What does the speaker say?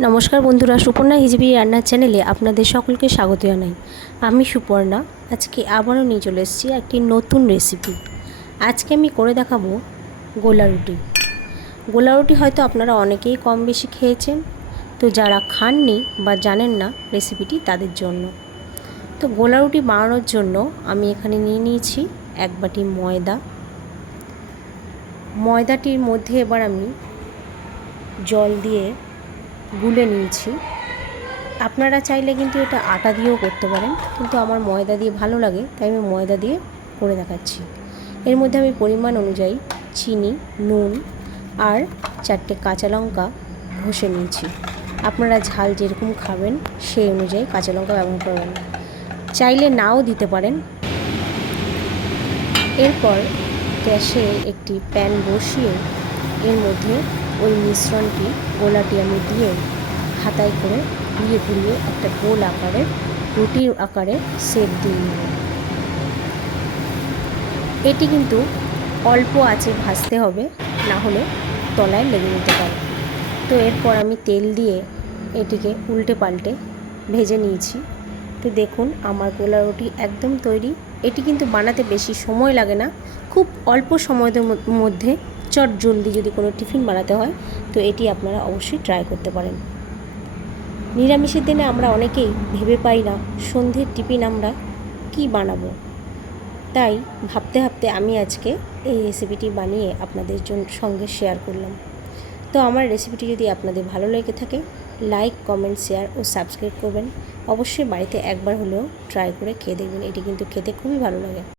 নমস্কার বন্ধুরা, সুপর্ণা হিজিবি রান্নার চ্যানেলে আপনাদের সকলকে স্বাগত জানাই। আমি সুপর্ণা। আজকে আবারও নিয়ে চলে এসেছি একটি নতুন রেসিপি। আজকে আমি করে দেখাবো গোলা রুটি। গোলা রুটি হয়তো আপনারা অনেকেই কম বেশি খেয়েছেন, তো যারা খাননি বা জানেন না রেসিপিটি তাদের জন্য। তো গোলা রুটি বানানোর জন্য আমি এখানে নিয়ে নিয়েছি 1 বাটি ময়দা। ময়দাটির মধ্যে এবার আমি জল দিয়ে গুলে নিয়েছি। আপনারা চাইলে কিন্তু এটা আটা দিয়েও করতে পারেন, কিন্তু আমার ময়দা দিয়ে ভালো লাগে, তাই আমি ময়দা দিয়ে করে দেখাচ্ছি। এর মধ্যে আমি পরিমাণ অনুযায়ী চিনি, নুন আর 4টে কাঁচা লঙ্কা ঘষে নিয়েছি। আপনারা ঝাল যেরকম খাবেন সেই অনুযায়ী কাঁচা লঙ্কা ব্যবহার করবেন, চাইলে নাও দিতে পারেন। এরপর গ্যাসে একটি প্যান বসিয়ে এর মধ্যে ওই মিশ্রণটি, গোলাটি আমি দিয়ে হাতায় করে ঘুরিয়ে একটা গোল আকারের রুটির আকারে শেপ দিয়ে নেব। এটি কিন্তু অল্প আঁচে ভাজতে হবে, না হলে তলায় লেগে যেতে পারে। তো এরপর আমি তেল দিয়ে এটিকে উল্টে পাল্টে ভেজে নিয়েছি। তো দেখুন আমার গোলা রুটি একদম তৈরি। এটি কিন্তু বানাতে বেশি সময় লাগে না, খুব অল্প সময়ের মধ্যে চট জলদি যদি কোনো টিফিন বানাতে হয় তো এটি আপনারা অবশ্যই ট্রাই করতে পারেন। নিরামিষের দিনে আমরা অনেকেই ভেবে পাই না সন্ধ্যের টিফিন আমরা কি বানাবো, তাই ভাবতে ভাবতে আমি আজকে এই রেসিপিটি বানিয়ে আপনাদের সঙ্গে শেয়ার করলাম। তো আমার রেসিপিটি যদি আপনাদের ভালো লেগে থাকে, লাইক, কমেন্ট, শেয়ার ও সাবস্ক্রাইব করবেন। অবশ্যই বাড়িতে একবার হলেও ট্রাই করে খেয়ে দেখবেন, এটি কিন্তু খেতে খুবই ভালো লাগে।